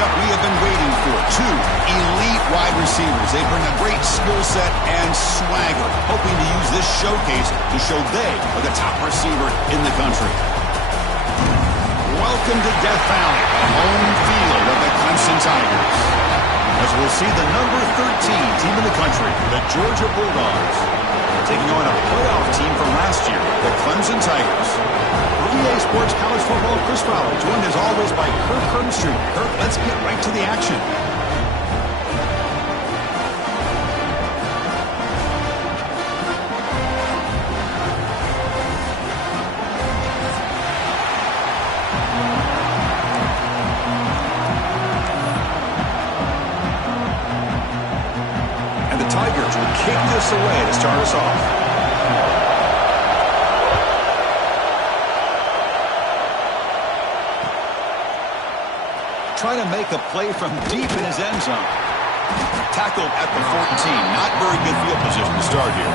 matchup we have been waiting for. Two elite wide receivers. They bring a great skill set and swagger, hoping to use this showcase to show they are the top receiver in the country. Welcome to Death Valley, the home field of the Clemson Tigers. As we'll see the number 13 team in the country, the Georgia Bulldogs, taking on a playoff team from last year, the Clemson Tigers. For EA Sports College Football, Chris Fowler, joined as always by Kirk Herbstreit. Kirk, let's get right to the action. And the Tigers will kick this away to start us off. Trying to make a play from deep in his end zone. Tackled at the 14. Not very good field position to start here.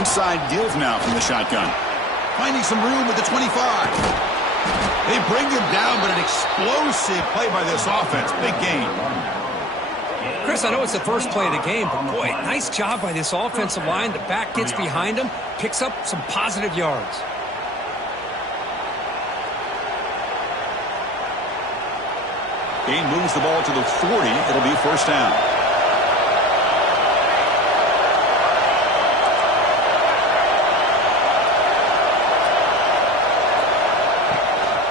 Inside give now from the shotgun. Finding some room with the 25. They bring him down, but an explosive play by this offense. Big gain. Chris, I know it's the first play of the game, but boy, nice job by this offensive line. The back gets behind him, picks up some positive yards. Gain moves the ball to the 40. It'll be first down.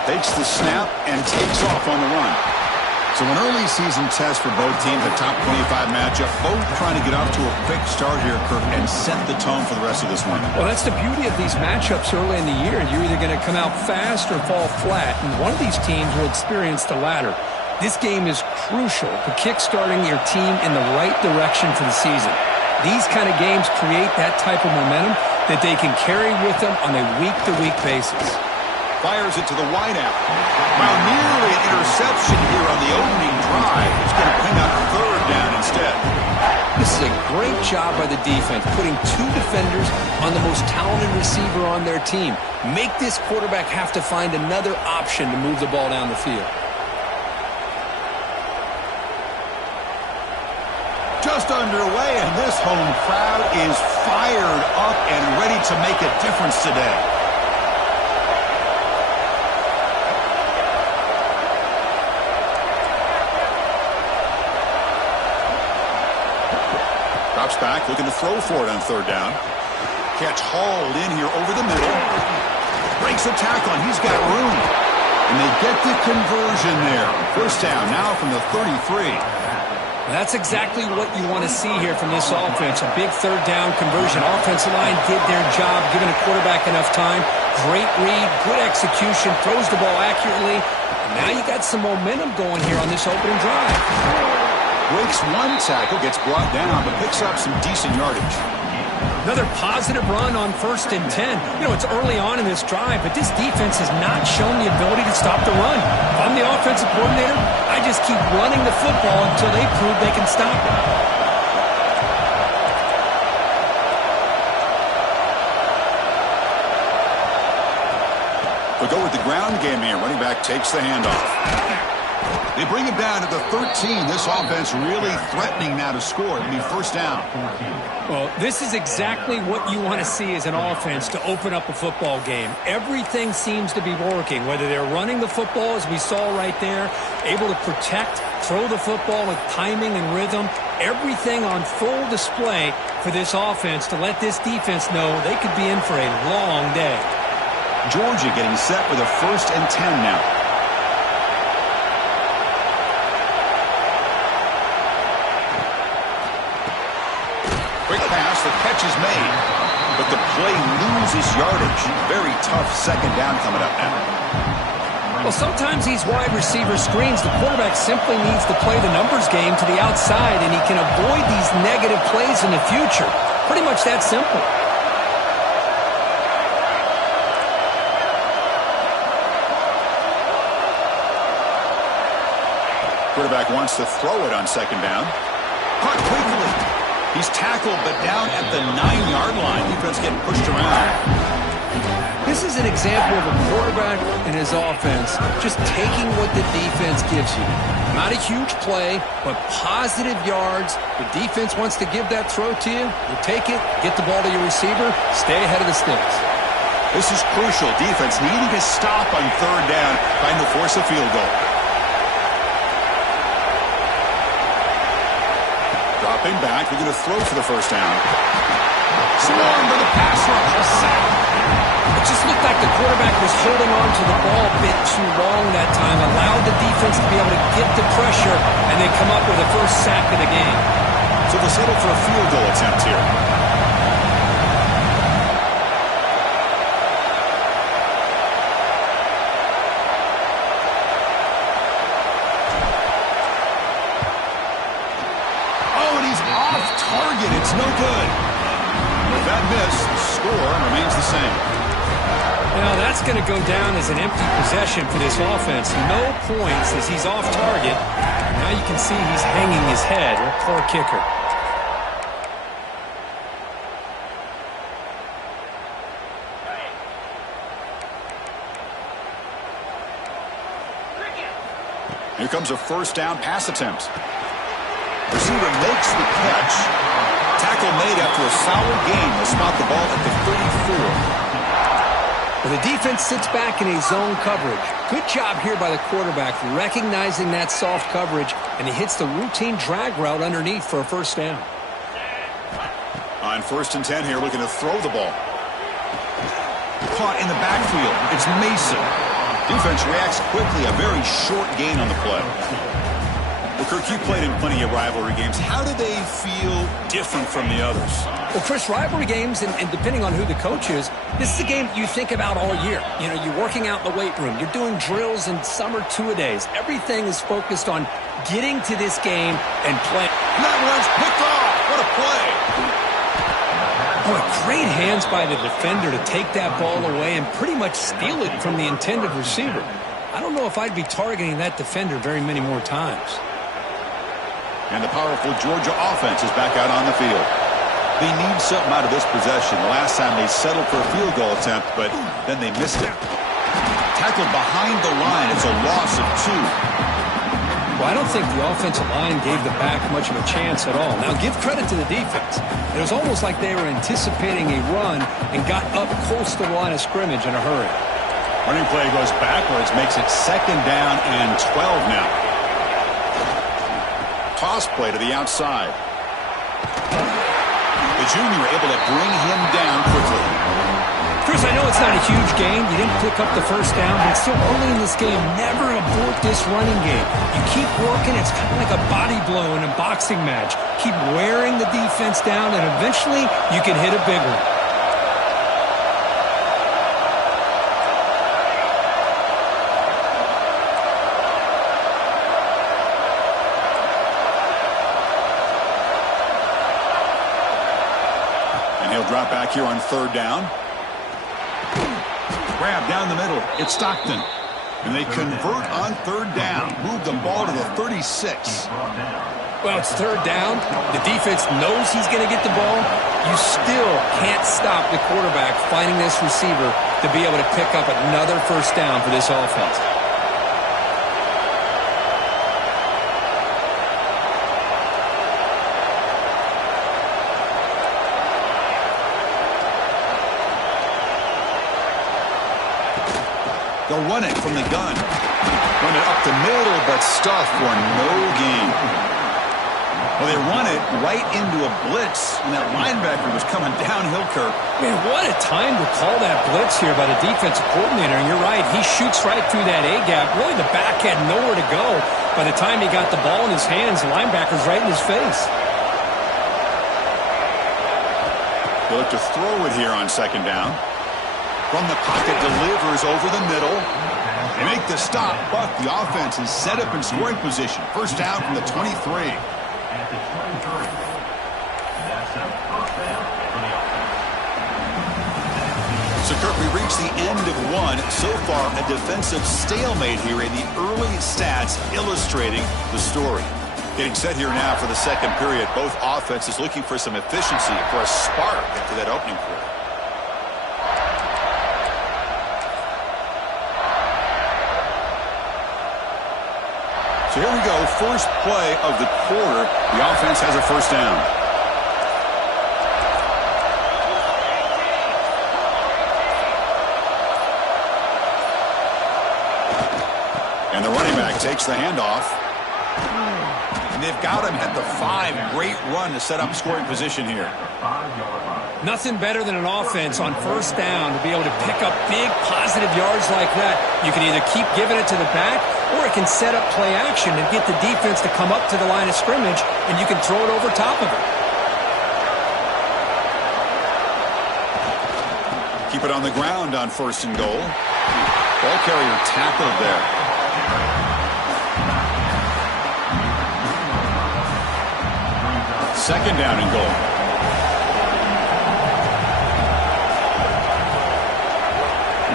Takes the snap and takes off on the run. So an early season test for both teams, a top 25 matchup. Both trying to get off to a quick start here, Kirk, and set the tone for the rest of this one. Well, that's the beauty of these matchups early in the year. You're either going to come out fast or fall flat, and one of these teams will experience the latter. This game is crucial to kick-starting your team in the right direction for the season. These kind of games create that type of momentum that they can carry with them on a week-to-week basis. Fires it to the wideout. Well, nearly an interception here on the opening drive. It's going to bring up third down instead. This is a great job by the defense, putting two defenders on the most talented receiver on their team. Make this quarterback have to find another option to move the ball down the field. Just underway, and this home crowd is fired up and ready to make a difference today. Drops back, looking to throw for it on third down. Catch hauled in here over the middle. Breaks a tackle, and he's got room. And they get the conversion there. First down now from the 33. That's exactly what you want to see here from this offense. A big third down conversion. Offensive line did their job, giving a quarterback enough time. Great read, good execution, throws the ball accurately. Now you got some momentum going here on this opening drive. Breaks one tackle, gets brought down, but picks up some decent yardage. Another positive run on 1st and 10. You know, it's early on in this drive, but this defense has not shown the ability to stop the run. If I'm the offensive coordinator, I just keep running the football until they prove they can stop it. We'll go with the ground game here. Running back takes the handoff. They bring it down to the 13. This offense really threatening now to score. It'll be first down. Well, this is exactly what you want to see as an offense to open up a football game. Everything seems to be working, whether they're running the football, as we saw right there, able to protect, throw the football with timing and rhythm. Everything on full display for this offense to let this defense know they could be in for a long day. Georgia getting set with a 1st and 10 now. Quick pass, the catch is made, but the play loses yardage. Very tough second down coming up now. Well, sometimes these wide receiver screens, the quarterback simply needs to play the numbers game to the outside, and he can avoid these negative plays in the future. Pretty much that simple. Quarterback wants to throw it on second down. Caught quickly. He's tackled, but down at the 9-yard line. Defense getting pushed around. This is an example of a quarterback and his offense just taking what the defense gives you. Not a huge play, but positive yards. The defense wants to give that throw to you. You take it, get the ball to your receiver, stay ahead of the sticks. This is crucial. Defense needing to stop on third down, trying to force a field goal. Dropping back, they're going to throw for the first down. Swarmed by the pass rush. A sack. It just looked like the quarterback was holding on to the ball a bit too long that time, allowed the defense to be able to get the pressure, and they come up with the first sack of the game. So they'll settle for a field goal attempt here. Oh, and he's off target. It's no good. With that miss, the score remains the same. Now that's going to go down as an empty possession for this offense. No points as he's off target. Now you can see he's hanging his head. A poor kicker. Here comes a first down pass attempt. Receiver makes the catch. Tackle made after a solid gain. They'll spot the ball at the 34. Well, the defense sits back in a zone coverage. Good job here by the quarterback recognizing that soft coverage, and he hits the routine drag route underneath for a first down. On 1st and 10 here, looking to throw the ball. Caught in the backfield. It's Mason. Defense reacts quickly. A very short gain on the play. Well, Kirk, you played in plenty of rivalry games. How do they feel different from the others? Well, Chris, rivalry games, and depending on who the coach is, this is a game you think about all year. You know, you're working out in the weight room. You're doing drills and summer two-a-days. Everything is focused on getting to this game and playing. And that one's picked off. What a play. Boy, great hands by the defender to take that ball away and pretty much steal it from the intended receiver. I don't know if I'd be targeting that defender very many more times. And the powerful Georgia offense is back out on the field. They need something out of this possession. The last time they settled for a field goal attempt, but then they missed it. Tackled behind the line. It's a loss of 2. Well, I don't think the offensive line gave the back much of a chance at all. Now, give credit to the defense. It was almost like they were anticipating a run and got up close to the line of scrimmage in a hurry. Running play goes backwards, makes it 2nd down and 12 now. Toss play to the outside. The junior able to bring him down quickly. Chris, I know it's not a huge game. You didn't pick up the first down, but it's still early in this game. Never abort this running game. You keep working. It's kind of like a body blow in a boxing match. Keep wearing the defense down, and eventually you can hit a big one. Drop back here on 3rd down. Grab down the middle. It's Stockton. And they convert on 3rd down. Move the ball to the 36. Well, it's 3rd down. The defense knows he's going to get the ball. You still can't stop the quarterback finding this receiver to be able to pick up another first down for this offense. They'll run it from the gun. Run it up the middle, but stuff for no gain. Well, they run it right into a blitz, and that linebacker was coming downhill, Kirk. Man, what a time to call that blitz here by the defensive coordinator. And you're right, he shoots right through that A-gap. Really, the back had nowhere to go. By the time he got the ball in his hands, the linebacker's right in his face. They look to throw it here on 2nd down. From the pocket, delivers over the middle. They make the stop, but the offense is set up in scoring position. First down from the 23. At the 23. That's a first down for the offense. So, Kirk, we reached the end of one. So far, a defensive stalemate here in the early stats illustrating the story. Getting set here now for the second period. Both offenses looking for some efficiency, for a spark into that opening quarter. So here we go, first play of the quarter. The offense has a first down. And the running back takes the handoff. And they've got him at the 5. Great run to set up scoring position here. Nothing better than an offense on first down to be able to pick up big positive yards like that. You can either keep giving it to the back, or it can set up play action and get the defense to come up to the line of scrimmage, and you can throw it over top of it. Keep it on the ground on first and goal. Ball carrier tackled there. Second down and goal.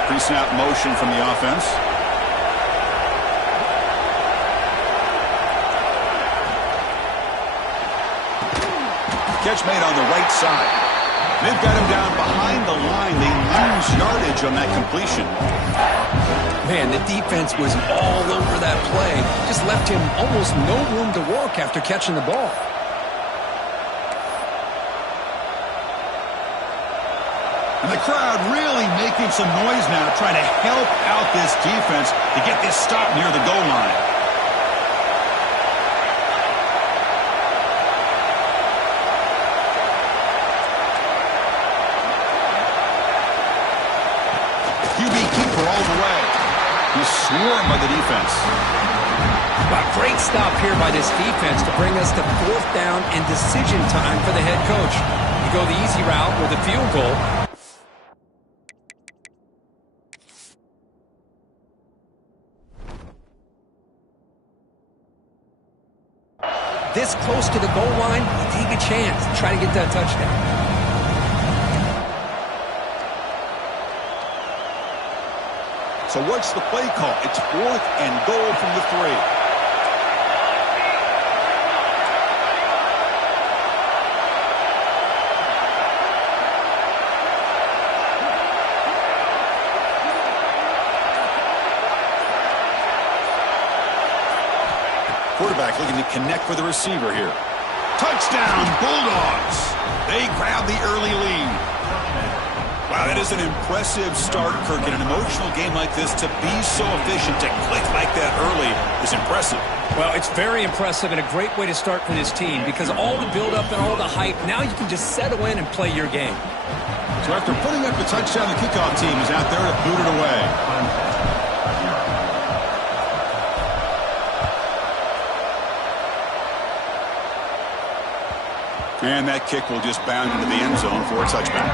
Pre-snap motion from the offense. Catch made on the right side. They've got him down behind the line. They lose yardage on that completion. Man, the defense was all over that play. Just left him almost no room to work after catching the ball. And the crowd really making some noise now, trying to help out this defense to get this stop near the goal line. QB keeper all the way. He's swarmed by the defense. A great stop here by this defense to bring us to fourth down and decision time for the head coach. You go the easy route with a field goal. This close to the goal line, you take a chance to try to get that touchdown. So what's the play call? It's fourth and goal from the 3. Quarterback looking to connect with the receiver here. Touchdown, Bulldogs. They grab the early lead. Wow, that is an impressive start, Kirk. In an emotional game like this, to be so efficient, to click like that early is impressive. Well, it's very impressive and a great way to start for this team because all the build-up and all the hype, now you can just settle in and play your game. So after putting up a touchdown, the kickoff team is out there to boot it away. And that kick will just bound into the end zone for a touchback.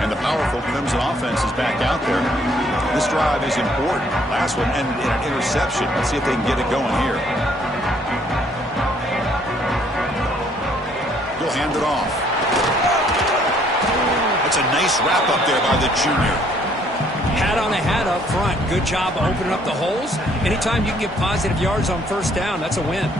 And the powerful Clemson offense is back out there. This drive is important. Last one ended in an interception. Let's see if they can get it going here. He'll hand it off. That's a nice wrap up there by the junior. Hat on a hat up front. Good job of opening up the holes. Anytime you can get positive yards on first down, that's a win.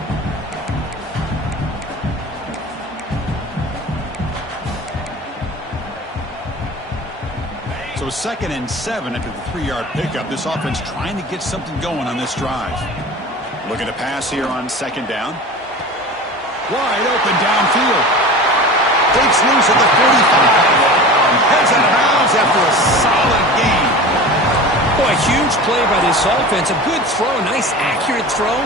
So 2nd and 7 after the 3-yard pickup. This offense trying to get something going on this drive. Looking to pass here on 2nd down. Wide open downfield. Breaks loose at the 45. Heads out of bounds after a solid game. Boy, huge play by this offense. A good throw, a nice accurate throw.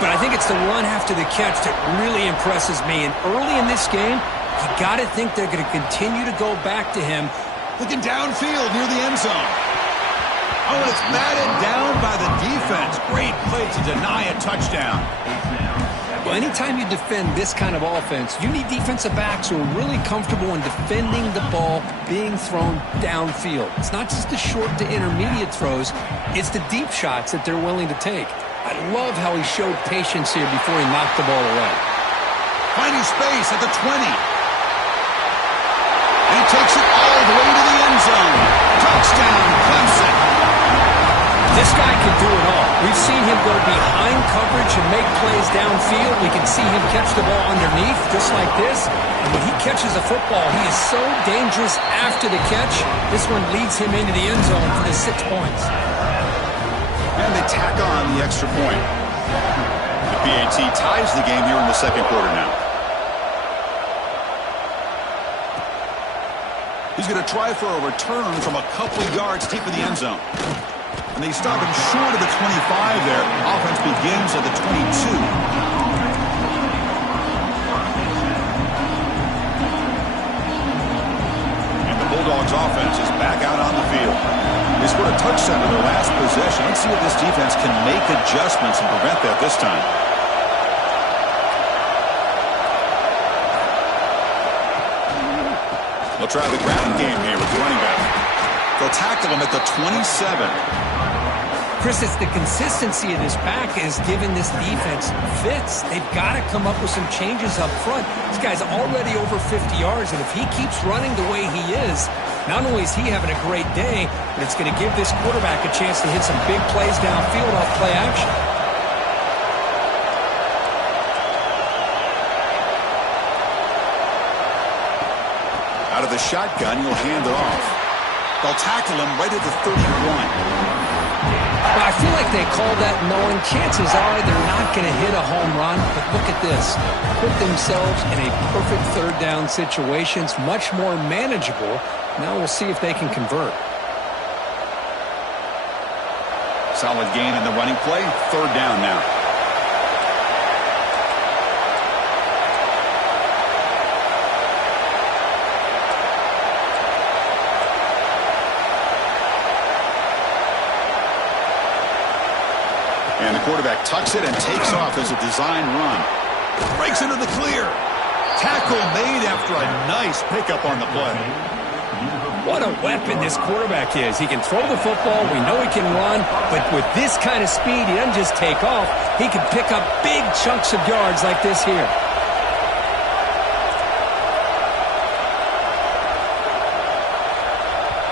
But I think it's the run after the catch that really impresses me. And early in this game, you got to think they're going to continue to go back to him. Looking downfield near the end zone. Oh, it's batted down by the defense. Great play to deny a touchdown. Well, anytime you defend this kind of offense, you need defensive backs who are really comfortable in defending the ball being thrown downfield. It's not just the short to intermediate throws, it's the deep shots that they're willing to take. I love how he showed patience here before he knocked the ball away. Finding space at the 20. And he takes it all the way to the end zone. Touchdown, Clemson. This guy can do it all. We've seen him go behind coverage and make plays downfield. We can see him catch the ball underneath, just like this. And when he catches a football, he is so dangerous after the catch. This one leads him into the end zone for the 6 points. And they tack on the extra point. The PAT ties the game here in the second quarter now. He's going to try for a return from a couple yards deep in the end zone. And they stop him short of the 25 there. Offense begins at the 22. And the Bulldogs offense is back out on the field. They scored a touchdown in their last possession. Let's see if this defense can make adjustments and prevent that this time. They'll try the ground game here with the running back. They'll tackle him at the 27. Chris, it's the consistency of this pack is giving this defense fits. They've got to come up with some changes up front. This guy's already over 50 yards, and if he keeps running the way he is, not only is he having a great day, but it's going to give this quarterback a chance to hit some big plays downfield off play action. Out of the shotgun, he'll hand it off. They'll tackle him right at the 31. Well, I feel like they call that knowing chances are they're not going to hit a home run, but look at this. Put themselves in a perfect third down situation. It's much more manageable. Now we'll see if they can convert. Solid gain in the running play. Third down now. And the quarterback tucks it and takes off as a design run. Breaks into the clear. Tackle made after a nice pickup on the play. What a weapon this quarterback is. He can throw the football. We know he can run. But with this kind of speed, he doesn't just take off. He can pick up big chunks of yards like this here.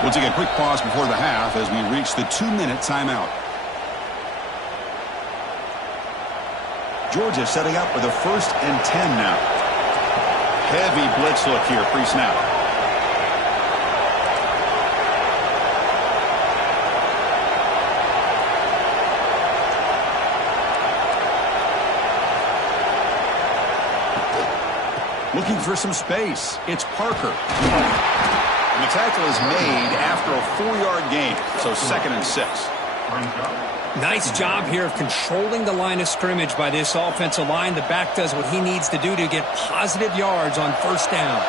We'll take a quick pause before the half as we reach the 2-minute timeout. Georgia setting up with a 1st and 10 now. Heavy blitz look here pre-snap. Looking for some space. It's Parker. And the tackle is made after a 4-yard gain, so 2nd and 6. Nice job here of controlling the line of scrimmage by this offensive line. The back does what he needs to do to get positive yards on 1st down.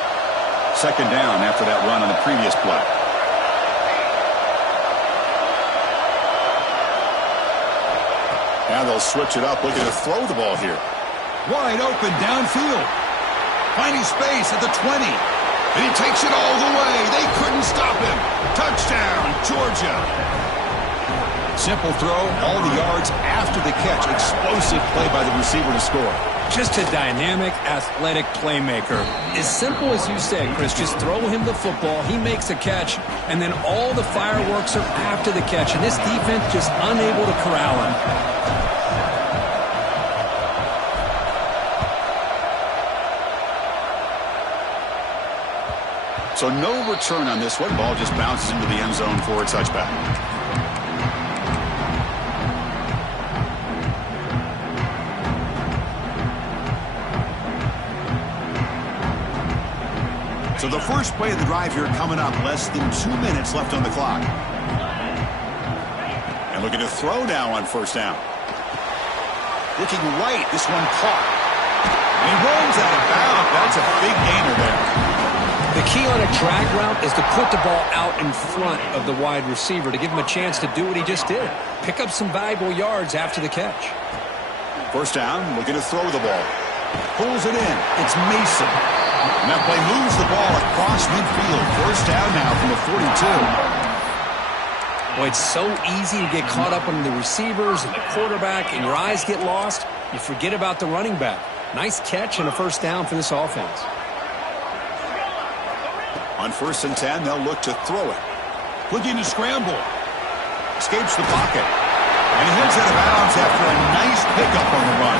2nd down after that run on the previous play. Now they'll switch it up, looking to throw the ball here. Wide open downfield. Finding space at the 20. And he takes it all the way. They couldn't stop him. Touchdown, Georgia. Simple throw, all the yards after the catch. Explosive play by the receiver to score. Just a dynamic, athletic playmaker. As simple as you said, Chris, just throw him the football, he makes a catch, and then all the fireworks are after the catch. And this defense just unable to corral him. So no return on this one. Ball just bounces into the end zone for a touchback. So the first play of the drive here coming up. Less than 2 minutes left on the clock. And looking to throw now on 1st down. Looking right. This one caught. And he runs out of bounds. That's a big gainer there. The key on a drag route is to put the ball out in front of the wide receiver to give him a chance to do what he just did. Pick up some valuable yards after the catch. First down, looking to throw the ball. Pulls it in. It's Mason. And that play moves the ball across midfield. First down now from the 42. Boy, it's so easy to get caught up on the receivers and the quarterback, and your eyes get lost. You forget about the running back. Nice catch and a first down for this offense. On 1st and 10, they'll look to throw it. Looking to scramble. Escapes the pocket. And he heads out of bounds after a nice pickup on the run.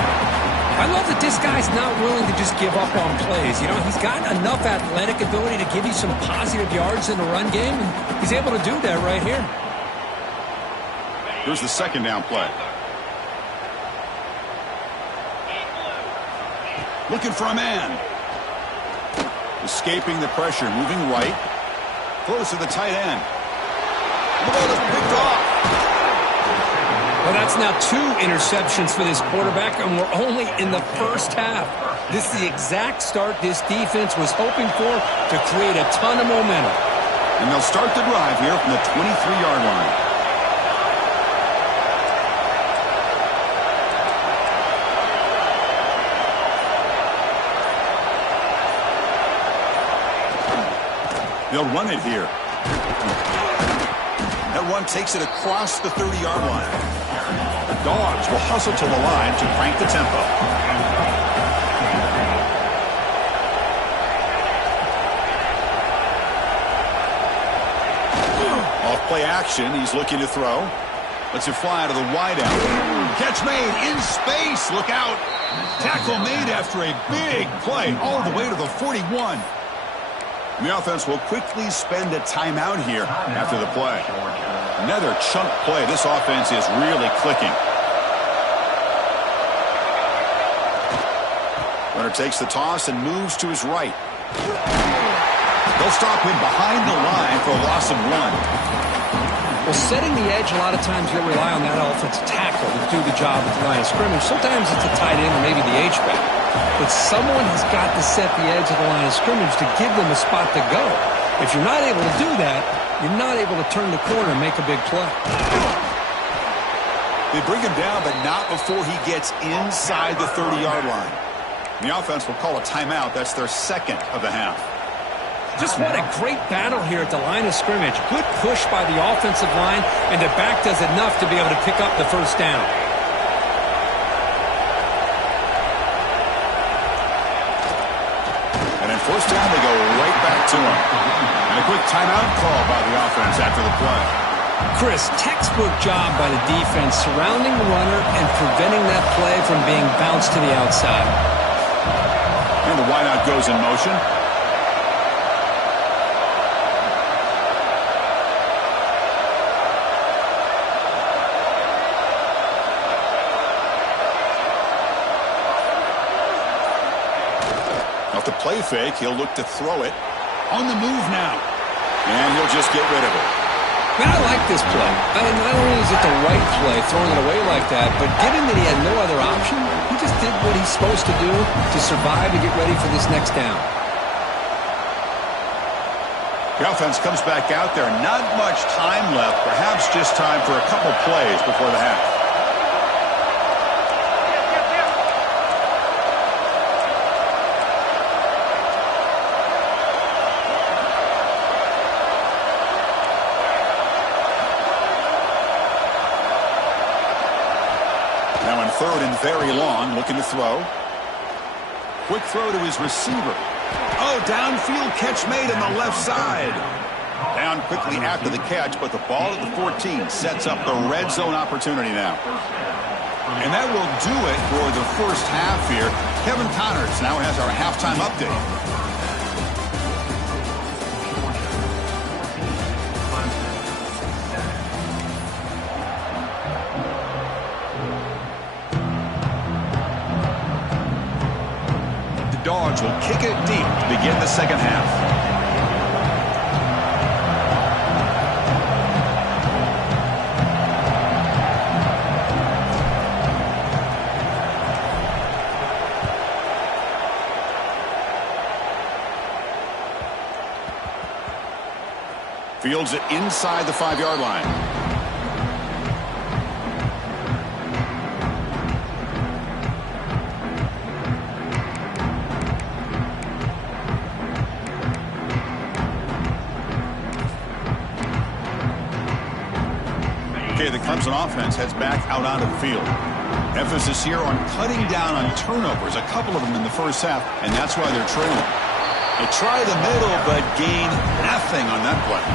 I love that this guy's not willing to just give up on plays. You know, he's got enough athletic ability to give you some positive yards in the run game, and he's able to do that right here. Here's the second down play. Looking for a man. Escaping the pressure, moving right. Throws to the tight end. The ball is picked off. Well, that's now 2 interceptions for this quarterback, and we're only in the first half. This is the exact start this defense was hoping for to create a ton of momentum. And they'll start the drive here from the 23-yard line. They'll run it here. That run takes it across the 30-yard line. The Dogs will hustle to the line to crank the tempo. Off play action, he's looking to throw. Lets it fly out of the wideout. Catch made in space. Look out. Tackle made after a big play all the way to the 41. And the offense will quickly spend a timeout here after the play. Another chunk play. This offense is really clicking. Runner takes the toss and moves to his right. They'll stop him behind the line for a loss of 1. Well, setting the edge, a lot of times you'll rely on that offensive tackle to do the job at the line of scrimmage. Sometimes it's a tight end or maybe the H-back. But someone has got to set the edge of the line of scrimmage to give them a spot to go. If you're not able to do that, you're not able to turn the corner and make a big play. They bring him down, but not before he gets inside the 30-yard line. The offense will call a timeout. That's their second of the half. Just what a great battle here at the line of scrimmage. Good push by the offensive line, and the back does enough to be able to pick up the first down. And then first down, they go right back to him. And a quick timeout call by the offense after the play. Chris, textbook job by the defense surrounding the runner and preventing that play from being bounced to the outside. And the wideout goes in motion. Off the play fake, he'll look to throw it. On the move now. And he'll just get rid of it. Man, I like this play. I mean, not only is it the right play, throwing it away like that, but given that he had no other option, he just did what he's supposed to do to survive and get ready for this next down. The offense comes back out there. Not much time left. Perhaps just time for a couple plays before the half. Now in third and very long, looking to throw. Quick throw to his receiver. Oh, downfield catch made on the left side. Down quickly after the catch, but the ball at the 14 sets up the red zone opportunity now. And that will do it for the first half here. Kevin Connors now has our halftime update. Dogs will kick it deep to begin the second half. Fields it inside the 5-yard line. Clemson offense heads back out onto the field. Emphasis here on cutting down on turnovers, a couple of them in the first half, and that's why they're trailing. They try the middle, but gain nothing on that play.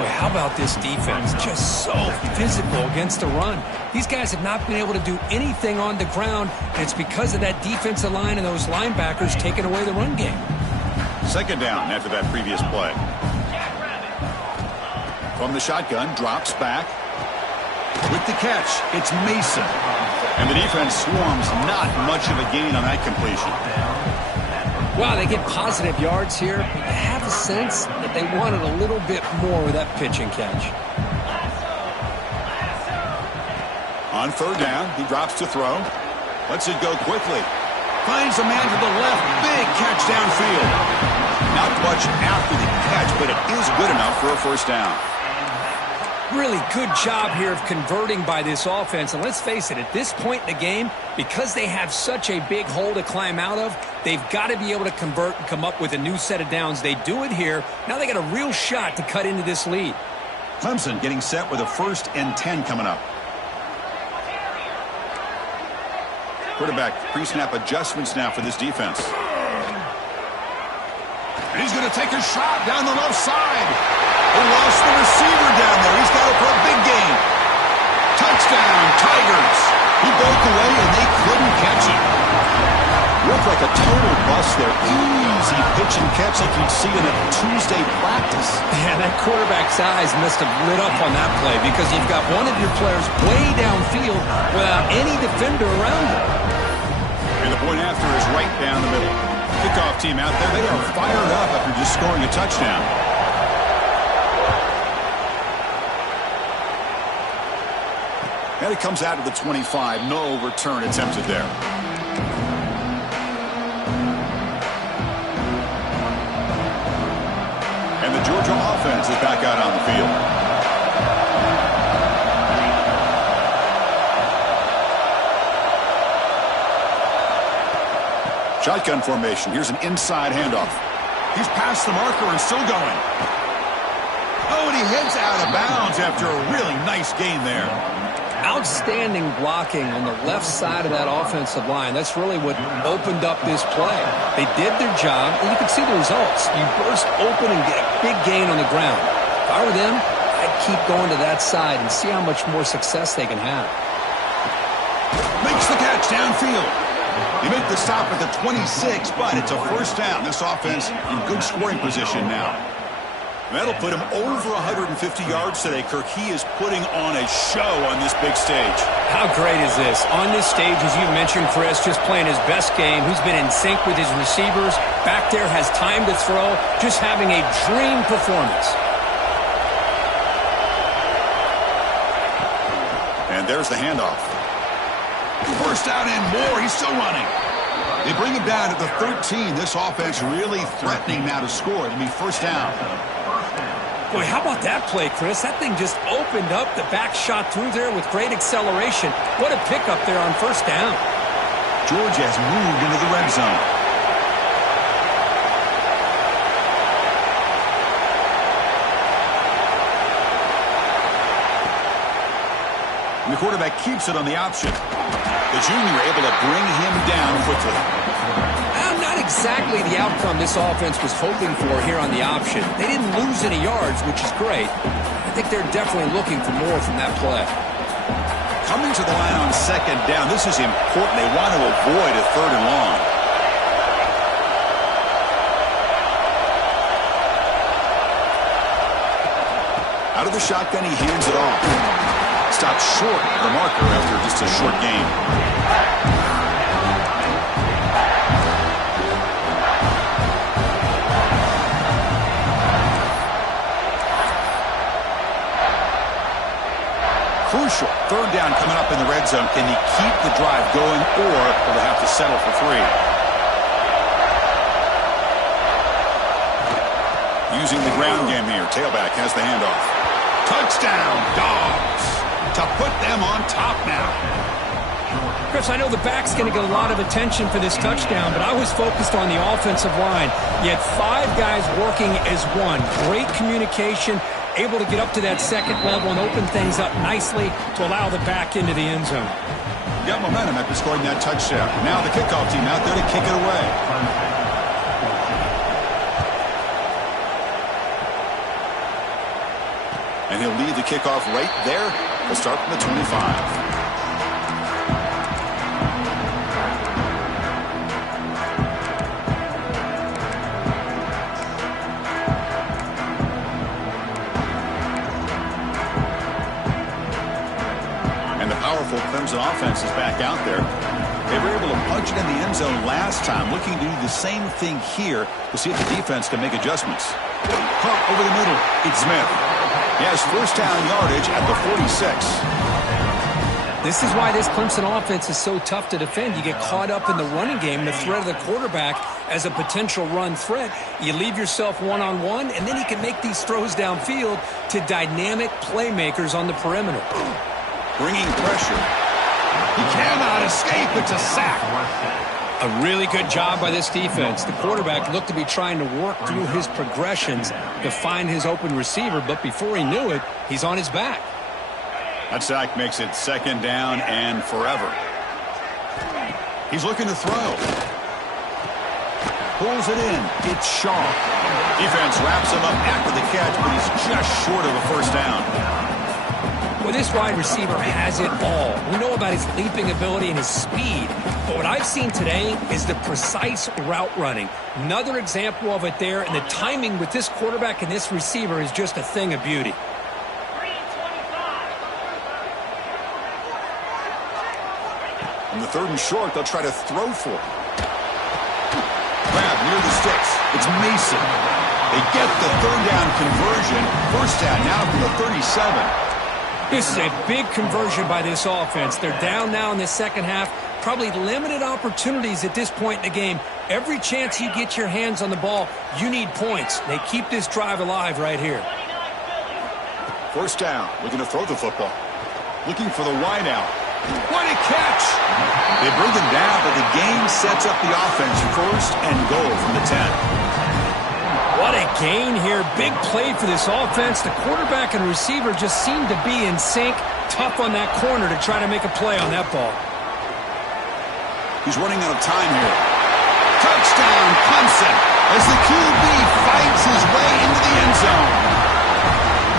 Boy, how about this defense? Just so physical against the run. These guys have not been able to do anything on the ground, and it's because of that defensive line and those linebackers taking away the run game. Second down after that previous play. From the shotgun, drops back. With the catch, it's Mason. And the defense swarms, not much of a gain on that completion. Wow, they get positive yards here. But I have a sense that they wanted a little bit more with that pitch and catch. On third down, he drops to throw. Lets it go quickly. Finds a man to the left. Big catch downfield. Not much after the catch, but it is good enough for a first down. Really good job here of converting by this offense. And let's face it, at this point in the game, because they have such a big hole to climb out of, they've got to be able to convert and come up with a new set of downs. They do it here. Now they got a real shot to cut into this lead. Clemson getting set with a 1st and 10 coming up. Quarterback pre-snap adjustments now for this defense. And he's going to take a shot down the left side. He lost the receiver down there. He's got it for a big gain. Touchdown, Tigers. He broke away, and they couldn't catch him. Looked like a total bust there. Easy pitch and catch like you'd see in a Tuesday practice. Yeah, that quarterback's eyes must have lit up on that play because you've got one of your players way downfield without any defender around him. And the point after is right down the middle. Kickoff team out there. They are fired up after just scoring a touchdown. And it comes out of the 25. No return attempted there. And the Georgia offense is back out on the field. Shotgun formation. Here's an inside handoff. He's past the marker and still going. Oh, and he heads out of bounds after a really nice gain there. Outstanding blocking on the left side of that offensive line. That's really what opened up this play. They did their job, and you can see the results. You burst open and get a big gain on the ground. If I were them, I'd keep going to that side and see how much more success they can have. Makes the catch downfield. You make the stop at the 26, but it's a first down. This offense in good scoring position now. That'll put him over 150 yards today, Kirk. He is putting on a show on this big stage. How great is this? On this stage, as you mentioned, Chris, just playing his best game. He's been in sync with his receivers. Back there, has time to throw. Just having a dream performance. And there's the handoff. First down and more. He's still running. They bring him down to the 13. This offense really threatening now to score. It'll be first down. Boy, how about that play, Chris? That thing just opened up. The back shot through there with great acceleration. What a pickup there on first down. Georgia has moved into the red zone. And the quarterback keeps it on the option. The junior able to bring him down quickly. Not exactly the outcome this offense was hoping for here on the option. They didn't lose any yards, which is great. I think they're definitely looking for more from that play. Coming to the line on second down, this is important. They want to avoid a third and long. Out of the shotgun, he hands it off. Stops short of the marker after just a short gain. Crucial. Third down coming up in the red zone. Can he keep the drive going, or will they have to settle for 3? Using the ground game here. Tailback has the handoff. Touchdown, Dogs. To put them on top now. Chris, I know the back's going to get a lot of attention for this touchdown, but I was focused on the offensive line. You had 5 guys working as one. Great communication. able to get up to that second level and open things up nicely to allow the back into the end zone. Got momentum after scoring that touchdown. Now the kickoff team out there to kick it away. And he'll lead the kickoff right there. We'll start from the 25. Clemson offense is back out there. They were able to punch it in the end zone last time. Looking to do the same thing here to see if the defense can make adjustments. Caught over the middle. It's Smith. He has first down yardage at the 46. This is why this Clemson offense is so tough to defend. You get caught up in the running game, the threat of the quarterback as a potential run threat. You leave yourself one-on-one, and then he can make these throws downfield to dynamic playmakers on the perimeter. Bringing pressure. He cannot escape. It's a sack. A really good job by this defense. The quarterback looked to be trying to work through his progressions to find his open receiver, but before he knew it, he's on his back. That sack makes it second down and forever. He's looking to throw. Pulls it in. It's Shaw. Defense wraps him up after the catch, but he's just short of a first down. Well, this wide receiver has it all. We know about his leaping ability and his speed, but what I've seen today is the precise route running. Another example of it there, and the timing with this quarterback and this receiver is just a thing of beauty. On the third and short, they'll try to throw for it. Grab near the sticks. It's Mason. They get the third down conversion. First down now from the 37. This is a big conversion by this offense. They're down now in the second half. Probably limited opportunities at this point in the game. Every chance you get your hands on the ball, you need points. They keep this drive alive right here. First down. Looking to throw the football. Looking for the wide out. What a catch! They bring him down, but the game sets up the offense first and goal from the 10. What a gain here. Big play for this offense. The quarterback and receiver just seem to be in sync. Tough on that corner to try to make a play on that ball. He's running out of time here. Touchdown, Clemson, as the QB fights his way into the end zone.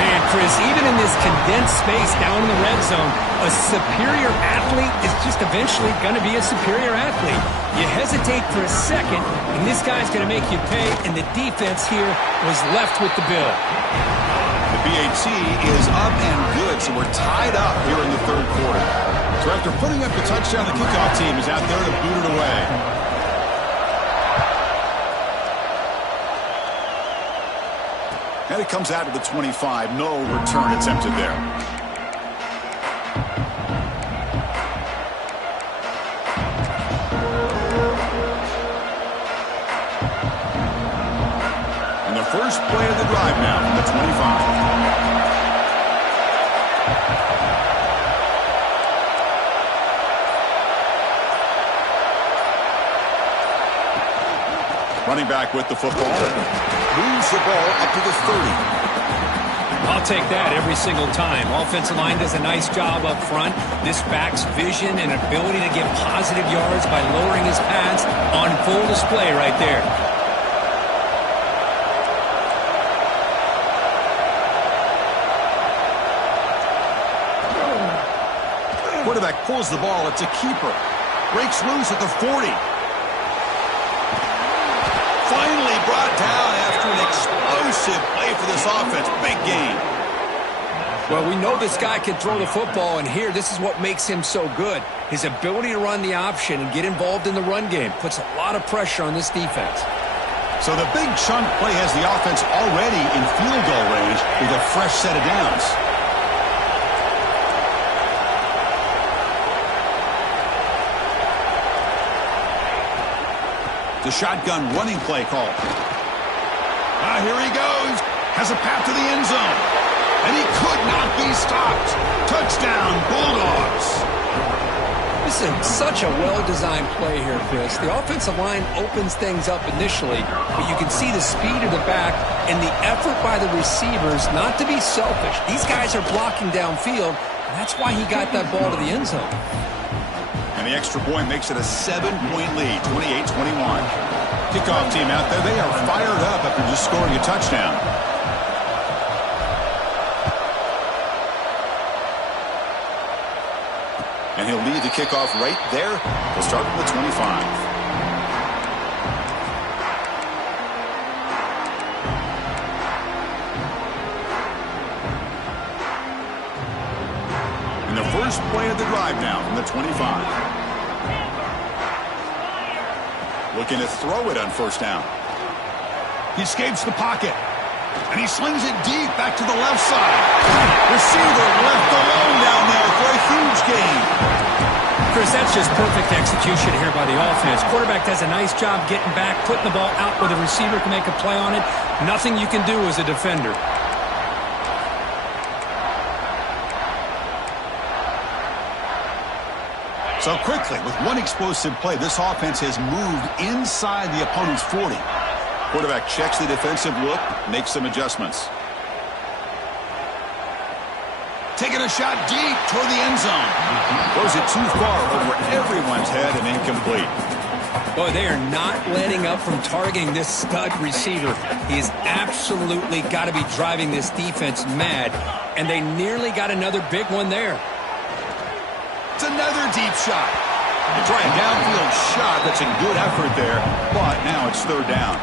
Man, Chris, even in this condensed space down in the red zone, a superior athlete is just eventually going to be a superior athlete. You hesitate for a second, and this guy's going to make you pay, and the defense here was left with the bill. The BAT is up and good, so we're tied up here in the third quarter. So after putting up the touchdown, the kickoff team is out there to boot it away. And it comes out to the 25. No return attempted there. And the first play of the drive now from the 25. Running back with the football. Moves the ball up to the 30. I'll take that every single time. Offensive line does a nice job up front. This back's vision and ability to get positive yards by lowering his pads on full display right there. Quarterback pulls the ball. It's a keeper. Breaks loose at the 40. Finally brought down after an explosive play for this offense. Big game. Well, we know this guy can throw the football, and here, this is what makes him so good. His ability to run the option and get involved in the run game puts a lot of pressure on this defense. So the big chunk play has the offense already in field goal range with a fresh set of downs. The shotgun running play call. Here he goes. Has a path to the end zone. And he could not be stopped. Touchdown, Bulldogs. This is such a well-designed play here, Chris. The offensive line opens things up initially, but you can see the speed of the back and the effort by the receivers not to be selfish. These guys are blocking downfield, and that's why he got that ball to the end zone. And the extra point makes it a 7-point lead, 28-21. Kickoff team out there, they are fired up after just scoring a touchdown. And he'll lead the kickoff right there. We'll start from the 25. And the first play of the drive now from the 25. Looking to throw it on first down. He escapes the pocket. And he slings it deep back to the left side. Receiver left alone down there for a huge gain. Chris, that's just perfect execution here by the offense. Quarterback does a nice job getting back, putting the ball out where the receiver can make a play on it. Nothing you can do as a defender. So quickly, with one explosive play, this offense has moved inside the opponent's 40. Quarterback checks the defensive look, makes some adjustments. Taking a shot deep toward the end zone. Throws it too far over everyone's head and incomplete. Boy, they are not letting up from targeting this stud receiver. He has absolutely got to be driving this defense mad, and they nearly got another big one there. It's another deep shot. They try a downfield shot. That's a good effort there, but now it's third down.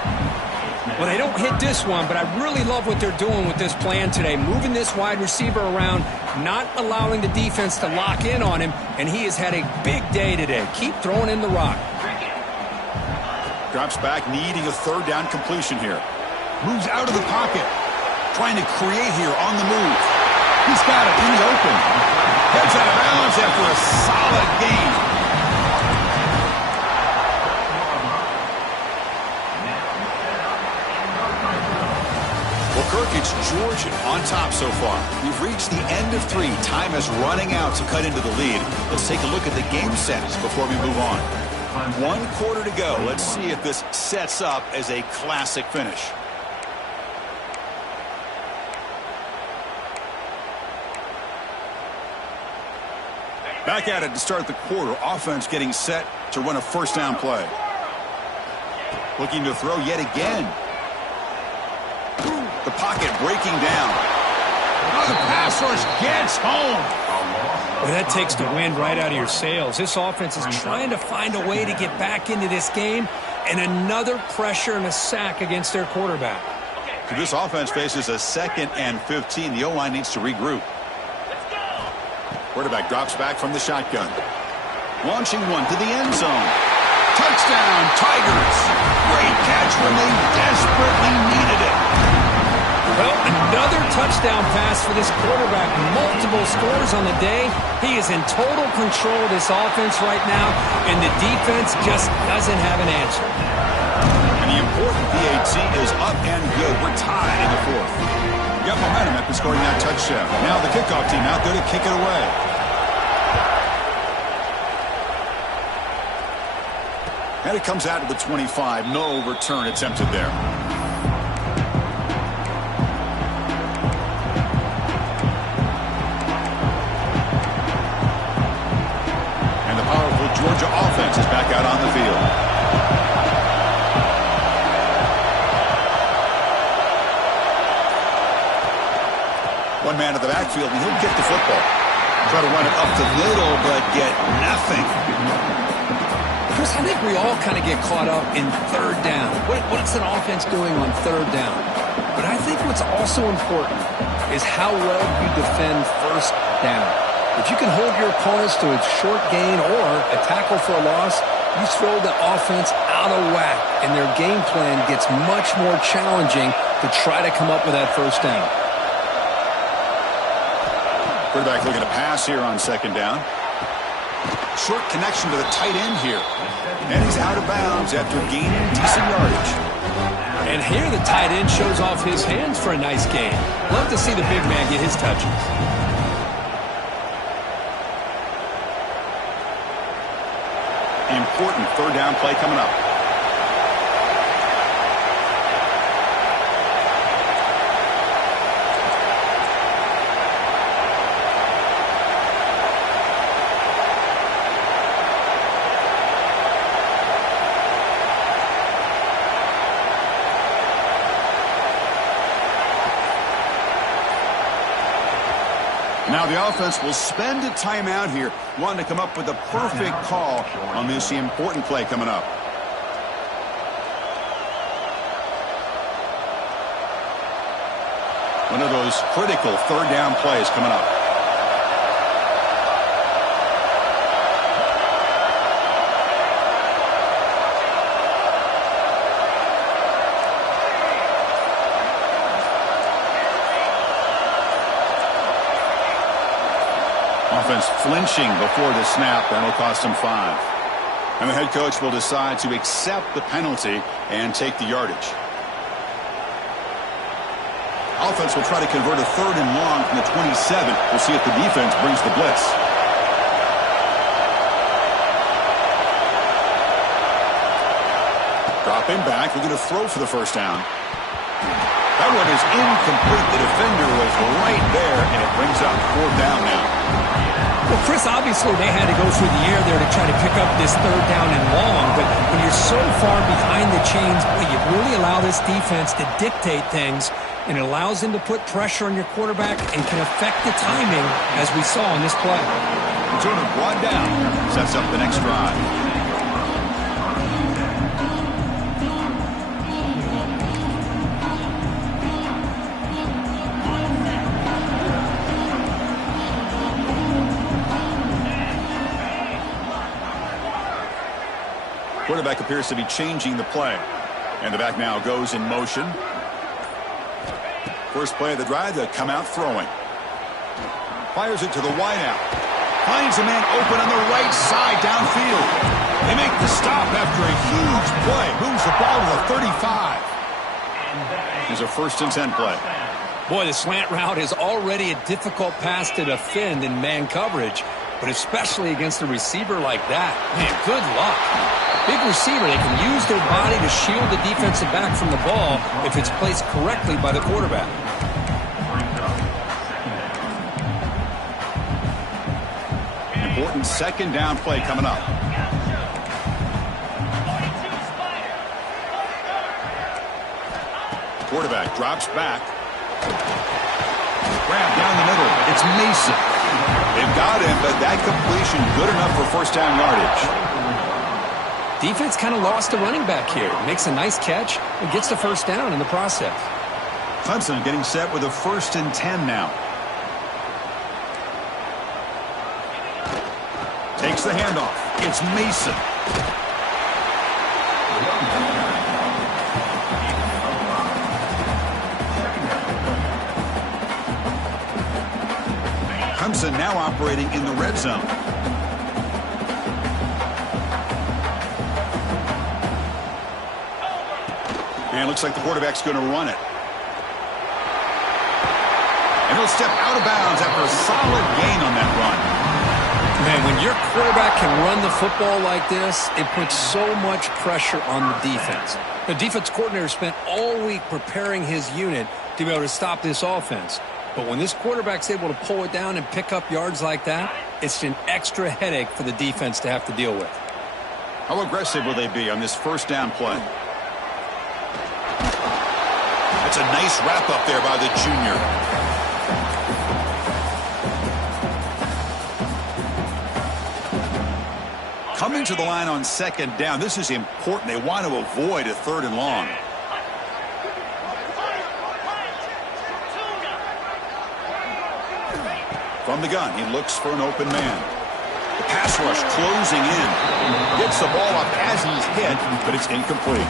Well, they don't hit this one, but I really love what they're doing with this plan today. Moving this wide receiver around, not allowing the defense to lock in on him, and he has had a big day today. Keep throwing in the rock. Drops back, needing a third down completion here. Moves out of the pocket. Trying to create here on the move. He's got it in the open. Heads out of bounds after a solid gain. Kirk, it's Georgia on top so far. We've reached the end of 3. Time is running out to cut into the lead. Let's take a look at the game sets before we move on. 1 quarter to go. Let's see if this sets up as a classic finish. Back at it to start the quarter. Offense getting set to run a first down play. Looking to throw yet again. The pocket breaking down. Oh, the pass rush gets home. Well, that takes the wind right out of your sails. This offense is trying to find a way to get back into this game, and another pressure and a sack against their quarterback. So this offense faces a 2nd and 15. The O-line needs to regroup. Quarterback drops back from the shotgun. Launching one to the end zone. Touchdown, Tigers. Great catch when they desperately needed it. Well, another touchdown pass for this quarterback. Multiple scores on the day. He is in total control of this offense right now, and the defense just doesn't have an answer. And the important PAT is up and good. We're tied in the 4th. Got momentum after scoring that touchdown. Now the kickoff team out there to kick it away. And it comes out to the 25. No return attempted there. Georgia offense is back out on the field. One man at the backfield, and he'll get the football. Try to run it up the middle, but get nothing. Chris, I think we all kind of get caught up in third down. What's an offense doing on third down? But I think what's also important is how well you defend first down. If you can hold your opponents to a short gain or a tackle for a loss, you throw the offense out of whack, and their game plan gets much more challenging to try to come up with that first down. Quarterback looking to pass here on 2nd down. Short connection to the tight end here. And he's out of bounds after gaining decent yardage. And here the tight end shows off his hands for a nice gain. Love to see the big man get his touches. important third down play coming up. Now the offense will spend a timeout here, wanting to come up with a perfect call on this important play coming up. One of those critical third down plays coming up. Offense flinching before the snap. That'll cost him 5. And the head coach will decide to accept the penalty and take the yardage. Offense will try to convert a third and long from the 27. We'll see if the defense brings the blitz. Dropping back, looking to throw for the first down. That one is incomplete. The defender was right there, and it brings up fourth down now. Well, Chris, obviously they had to go through the air there to try to pick up this third down and long, but when you're so far behind the chains, you really allow this defense to dictate things, and it allows them to put pressure on your quarterback and can affect the timing, as we saw in this play. Jordan brought down, sets up the next drive. Quarterback appears to be changing the play. And the back now goes in motion. First play of the drive, they'll come out throwing. Fires it to the wideout. Finds a man open on the right side downfield. They make the stop after a huge play. Moves the ball to the 35. Here's a 1st and 10 play. Boy, the slant route is already a difficult pass to defend in man coverage, but especially against a receiver like that. Man, good luck. Big receiver, they can use their body to shield the defensive back from the ball if it's placed correctly by the quarterback. Important second down play coming up. Quarterback drops back. Grab down the middle. It's Mason. They've got him, but that completion good enough for first down yardage. Defense kind of lost a running back here. Makes a nice catch and gets the first down in the process. Clemson getting set with a 1st and 10 now. Takes the handoff. It's Mason. Clemson now operating in the red zone. And it looks like the quarterback's going to run it. And he'll step out of bounds after a solid gain on that run. Man, when your quarterback can run the football like this, it puts so much pressure on the defense. The defense coordinator spent all week preparing his unit to be able to stop this offense. But when this quarterback's able to pull it down and pick up yards like that, it's an extra headache for the defense to have to deal with. How aggressive will they be on this first down play? That's a nice wrap up there by the junior. Coming to the line on second down. This is important. They want to avoid a third and long. From the gun, he looks for an open man. The pass rush closing in. Gets the ball up as he's hit, but it's incomplete.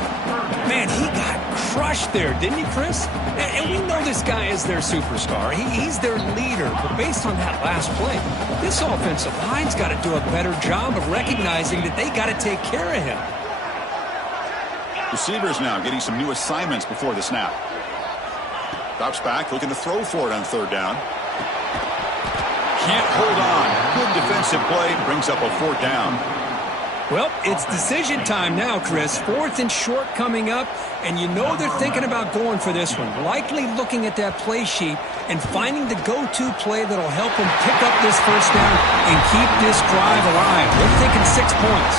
Man, he got crushed there, didn't he, Chris? And we know this guy is their superstar. He's their leader. But based on that last play, this offensive line's got to do a better job of recognizing that they got to take care of him. Receivers now getting some new assignments before the snap. Drops back, looking to throw for it on third down. Can't hold on. Good defensive play, brings up a fourth down. Well, it's decision time now, Chris. 4th and short coming up, and you know they're thinking about going for this one. Likely looking at that play sheet and finding the go-to play that'll help them pick up this first down and keep this drive alive. They're thinking 6 points.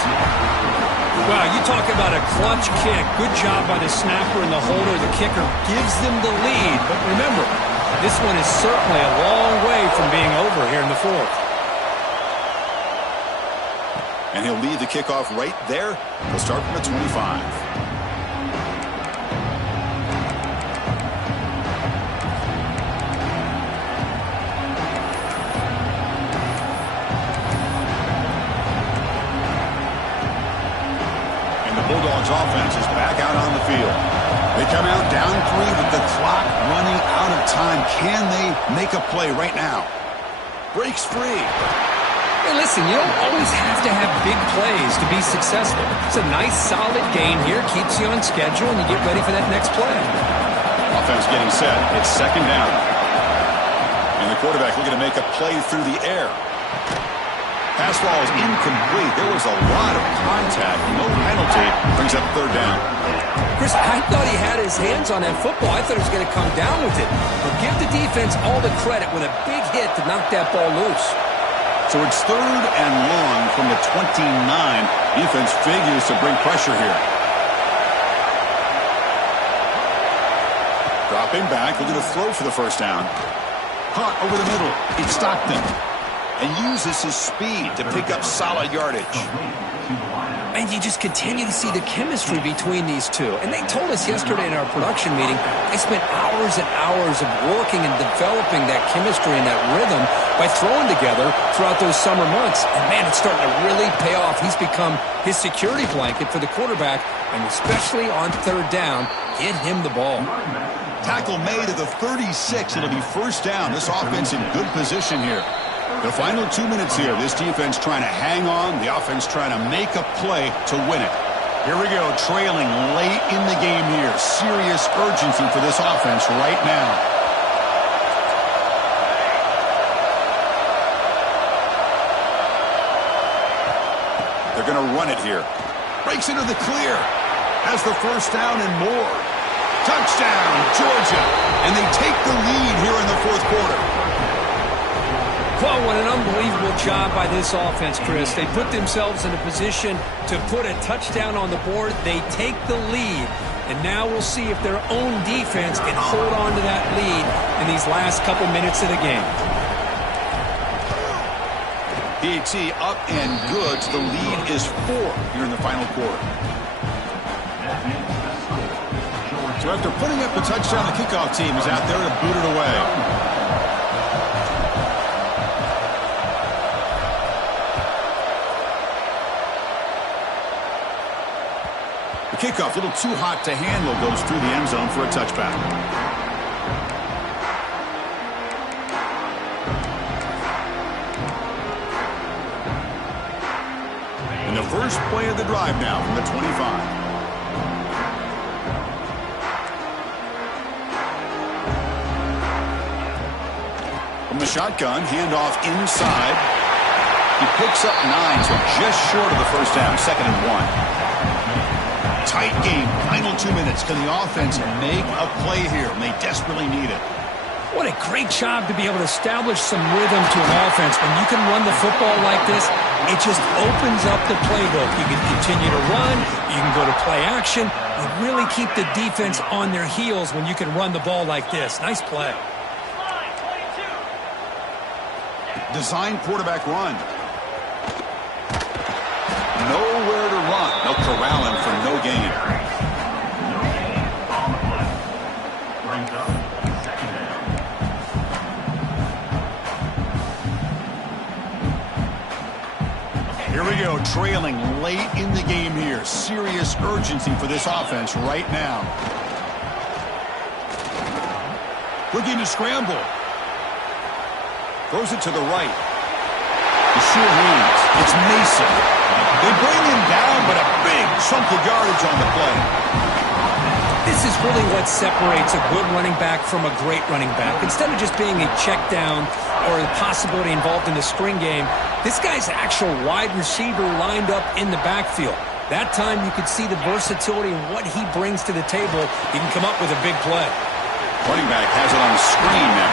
Wow, you talk about a clutch kick. Good job by the snapper and the holder. The kicker gives them the lead. But remember, this one is certainly a long way from being over here in the 4th. And he'll lead the kickoff right there. He'll start from the 25. And the Bulldogs offense is back out on the field. They come out down 3 with the clock running out of time. Can they make a play right now? Breaks free. Hey, listen, you don't always have to have big plays to be successful. It's a nice, solid gain here. Keeps you on schedule, and you get ready for that next play. Offense getting set. It's 2nd down. And the quarterback looking to make a play through the air. Pass ball is incomplete. There was a lot of contact. No penalty. Brings up 3rd down. Chris, I thought he had his hands on that football. I thought he was going to come down with it. But give the defense all the credit with a big hit to knock that ball loose. So it's 3rd and long from the 29. Defense figures to bring pressure here. Dropping back, looking to throw for the first down. Caught over the middle. It's Stockton. And uses his speed to pick up solid yardage. And you just continue to see the chemistry between these two. And they told us yesterday in our production meeting, they spent hours and hours of working and developing that chemistry and that rhythm by throwing together throughout those summer months. And, man, it's starting to really pay off. He's become his security blanket for the quarterback, and especially on 3rd down, get him the ball. Tackle made at the 36. It'll be 1st down. This offense in good position here. The final 2 minutes here. This defense trying to hang on. The offense trying to make a play to win it. Here we go, trailing late in the game here. Serious urgency for this offense right now. They're going to run it here. Breaks into the clear. Has the first down and more. Touchdown, Georgia. And they take the lead here in the 4th quarter. Well, what an unbelievable job by this offense, Chris. They put themselves in a position to put a touchdown on the board. They take the lead. And now we'll see if their own defense can hold on to that lead in these last couple minutes of the game. PAT up and good. The lead is 4 here in the final quarter. So after putting up the touchdown, the kickoff team is out there to boot it away. The kickoff, a little too hot to handle, goes through the end zone for a touchback. And the first play of the drive now from the 25. From the shotgun, handoff inside. He picks up 9, so just short of the first down, 2nd and 1. Tight game, final 2 minutes. Can the offense make a play here? And they desperately need it. What a great job to be able to establish some rhythm to an offense. When you can run the football like this, it just opens up the playbook. You can continue to run. You can go to play action. You really keep the defense on their heels when you can run the ball like this. Nice play. Design quarterback run. Nowhere to run. They'll corral him for no gain. Here we go, trailing late in the game here. Serious urgency for this offense right now. Looking to scramble. Throws it to the right. The sure hands. It's Mason. They bring him down, but a big chunk of yardage on the play. This is really what separates a good running back from a great running back. Instead of just being a check down or the possibility involved in the screen game, this guy's actual wide receiver lined up in the backfield. That time you could see the versatility and what he brings to the table. He can come up with a big play. Running back has it on the screen now.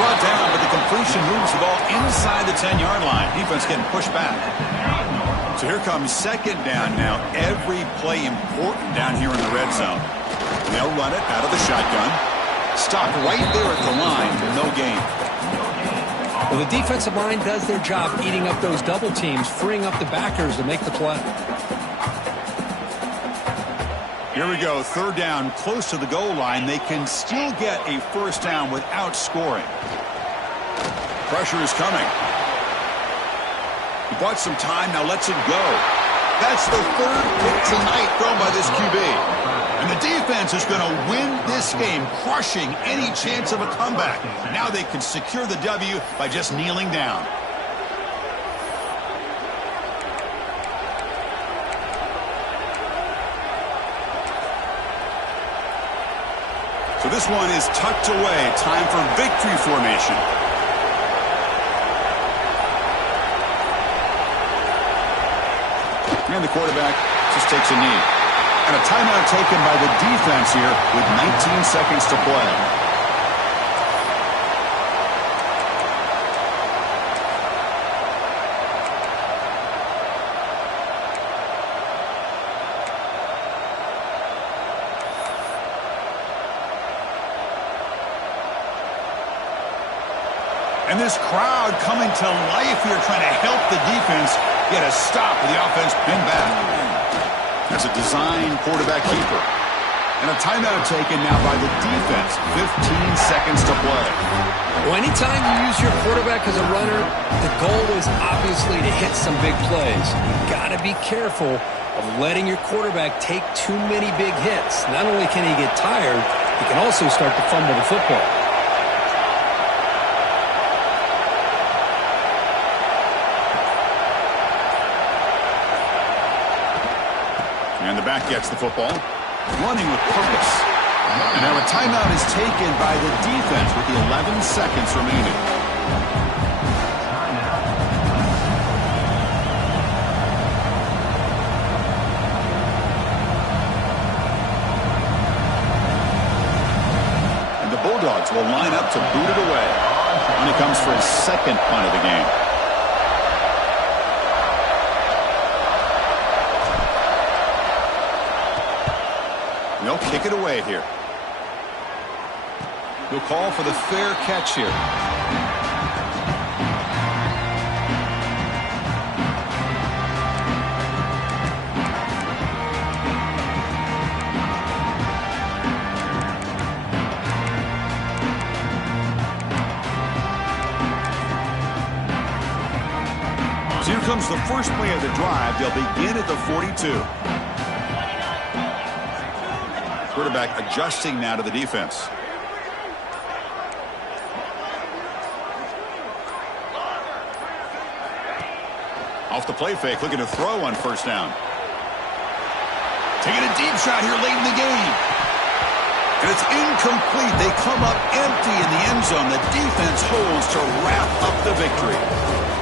Brought down, but the completion moves the ball inside the 10-yard line. Defense getting pushed back. So here comes second down now. Every play important down here in the red zone. They'll run it out of the shotgun. Stopped right there at the line. No gain. Well, the defensive line does their job eating up those double teams, freeing up the backers to make the play. Here we go. Third down, close to the goal line. They can still get a first down without scoring. Pressure is coming. He bought some time. Now lets it go. That's the third pick tonight thrown by this QB. And the defense is going to win this game, crushing any chance of a comeback. Now they can secure the W by just kneeling down. So this one is tucked away. Time for victory formation. And the quarterback just takes a knee. And a timeout taken by the defense here with 19 seconds to play. And this crowd coming to life here, trying to help the defense get a stop with the offense pinned back. As a design quarterback keeper. And a timeout taken now by the defense. 15 seconds to play. Well, anytime you use your quarterback as a runner, the goal is obviously to hit some big plays. You've got to be careful of letting your quarterback take too many big hits. Not only can he get tired, he can also start to fumble the football. And the back gets the football, running with purpose. And now a timeout is taken by the defense with the 11 seconds remaining. And the Bulldogs will line up to boot it away. And he comes for his second punt of the game. They'll kick it away here. He'll call for the fair catch here. So here comes the first play of the drive. They'll begin at the 42. Quarterback adjusting now to the defense. Off the play fake, looking to throw on first down. Taking a deep shot here late in the game. And it's incomplete. They come up empty in the end zone. The defense holds to wrap up the victory.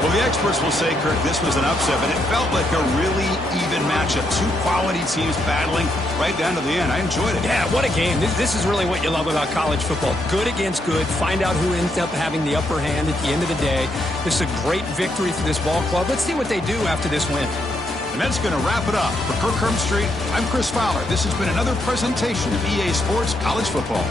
Well, the experts will say, Kirk, this was an upset, but it felt like a really even matchup. Two quality teams battling right down to the end. I enjoyed it. Yeah, what a game. This is really what you love about college football. Good against good. Find out who ends up having the upper hand at the end of the day. This is a great victory for this ball club. Let's see what they do after this win. And that's going to wrap it up. For Kirk Hermstreet, I'm Chris Fowler. This has been another presentation of EA Sports College Football.